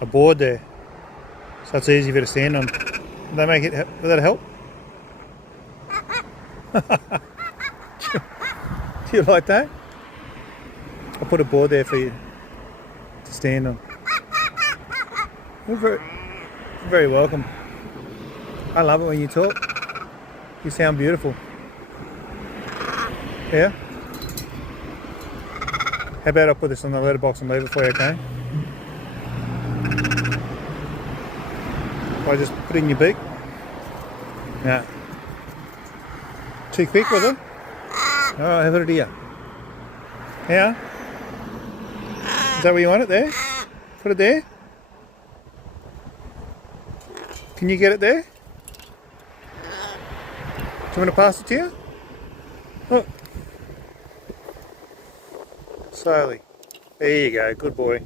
a board there, so it's easy for you to stand on. Will they make it? Will that help? Do you like that? I'll put a board there for you to stand on. You're very welcome. I love it when you talk. You sound beautiful. Yeah? How about I put this on the letterbox and leave it for you, okay? If I just put it in your beak? Yeah. Too quick, was it? Alright, have it here. Yeah? Is that where you want it there? Put it there? Can you get it there? Do you want to pass it to you? Oh. Slowly. There you go, good boy.